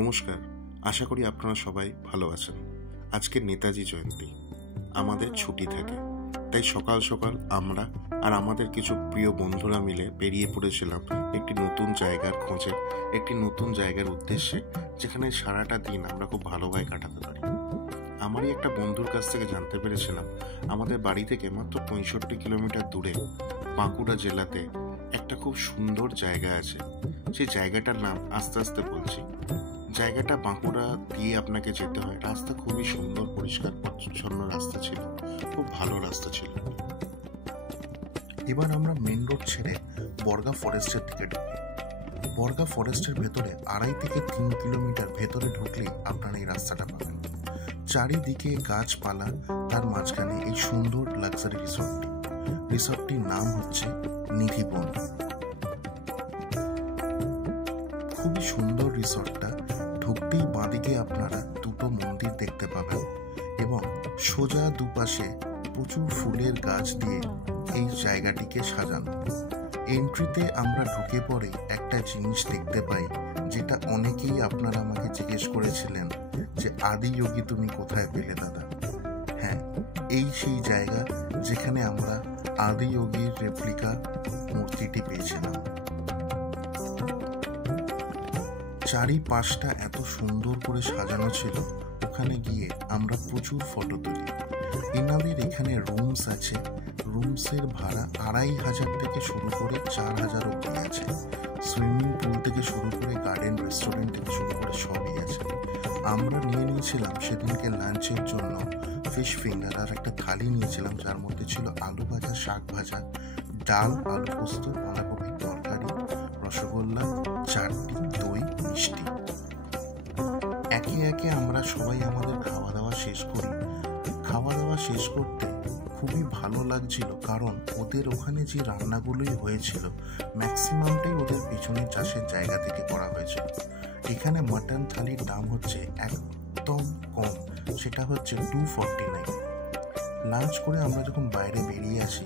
নমস্কার, আশা করি আপনারা সবাই ভালো আছেন। আজকে নেতাজি জয়ন্তী, আমাদের ছুটি থাকে, তাই সকাল সকাল আমরা আর আমাদের কিছু প্রিয় বন্ধুরা মিলে বেরিয়ে পড়েছিলাম একটি নতুন জায়গার খোঁজে, একটি নতুন জায়গার উদ্দেশ্যে, যেখানে সারাটা দিন আমরা খুব ভালোভাবে কাটাতে পারি। আমারই একটা বন্ধুর কাছ থেকে জানতে পেরেছিলাম আমাদের বাড়ি থেকে মাত্র 65 কিলোমিটার দূরে বাঁকুড়া জেলাতে একটা খুব সুন্দর জায়গা আছে। সেই জায়গাটার নাম আস্তে আস্তে বলছি। জায়গাটা বাঁকুড়া দিয়ে আপনাকে যেতে হয়। রাস্তা খুবই সুন্দর, পরিষ্কার পরিচ্ছন্ন রাস্তা ছিল, খুব ভালো রাস্তা ছিল। এবার আমরা মেন রোড ছেড়ে বর্গা ফরেস্টের দিকে ঢুকি। বর্গা ফরেস্টের ভেতরে 2.5 থেকে 3 কিলোমিটার ভেতরে ঢুকলেই আপনারা এই রাস্তাটা পাবেন। চারিদিকে গাছপালা, তার মাঝখানে এই সুন্দর লাক্সারি রিসর্টটি। রিসর্টটির নাম হচ্ছে নিধিবন। খুবই সুন্দর রিসর্টটা। ঢুকতেই বাঁদিকে আপনারা দুটো মন্দির দেখতে পাবেন এবং সোজা দুপাশে প্রচুর ফুলের গাছ দিয়ে এই জায়গাটিকে সাজানো। এন্ট্রিতে আমরা ঢুকে পড়ে একটা জিনিস দেখতে পাই, যেটা অনেকেই আপনারা আমাকে জিজ্ঞেস করেছিলেন যে আদিযোগী তুমি কোথায় পেলে দাদা। হ্যাঁ, এই সেই জায়গা যেখানে আমরা আদিযোগীর রেপ্লিকা মূর্তিটি পেয়েছিলাম। চারিপাশটা এত সুন্দর করে সাজানো ছিল, ওখানে গিয়ে আমরা প্রচুর ফটো তুলি। এনাদের এখানে রুমস আছে, রুমসের ভাড়া 2,500 থেকে শুরু করে 4,000 অব্দি আছে। সুইমিং পুল থেকে শুরু করে গার্ডেন, রেস্টুরেন্ট থেকে শুরু করে সবই আছে। আমরা নিয়েছিলাম সেদিনকে লাঞ্চের জন্য ফিশ ফিঙ্গার, আর একটা থালি নিয়েছিলাম যার মধ্যে ছিল আলু ভাজা, শাক ভাজা, ডাল, আলু পোস্ত, বাঁধাকপির তরকারি, রসগোল্লা, চাটনি, দই, মিষ্টি। একে একে আমরা সবাই আমাদের খাওয়া দাওয়া শেষ করি। খাওয়া দাওয়া শেষ করতে খুবই ভালো লাগছিল, কারণ ওদের ওখানে যে রান্নাগুলোই হয়েছিল ম্যাক্সিমামটাই ওদের পেছনের চাষের জায়গা থেকে করা হয়েছিল। এখানে মাটন থালির দাম হচ্ছে একদম কম, সেটা হচ্ছে 249। লাঞ্চ করে আমরা যখন বাইরে বেরিয়ে আসি,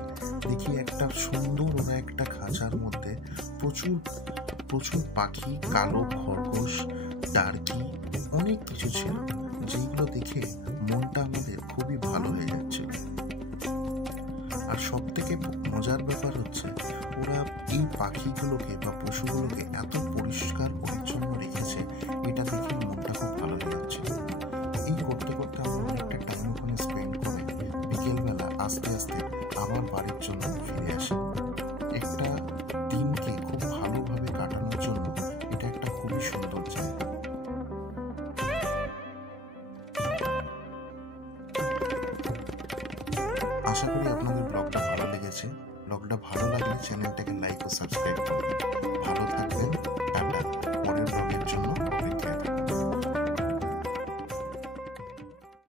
দেখি একটা সুন্দর ওরা একটা খাঁচার মধ্যে প্রচুর প্রচুর পাখি, কালো খরগোশ, টার্কি, অনেক কিছু ছিল, যেগুলো দেখে মনটা আমাদের খুবই ভালো হয়ে যাচ্ছিল। আর সব থেকে মজার ব্যাপার হচ্ছে ওরা এই পাখিগুলোকে বা পশুগুলোকে এত পরিষ্কার পরিচ্ছন্ন রেখেছে, এটা দেখে মনটা খুব ভালো হয়ে যাচ্ছিল। এই করতে করতে আমরা অনেকটা টাইম ওখানে স্পেন্ড করে বিকেলবেলা আস্তে আস্তে আবার বাড়ির জন্য ফিরে আসি। একটা দিনকে খুব ভালোভাবে কাটানোর জন্য এটা একটা খুবই সুন্দর জায়গা। আশা করি আপনাদের ব্লগটা ভালো লেগেছে। ব্লগটা ভালো লাগলে চ্যানেলটাকে লাইক ও সাবস্ক্রাইব করুন। ভালো থাকবেন, টাটা।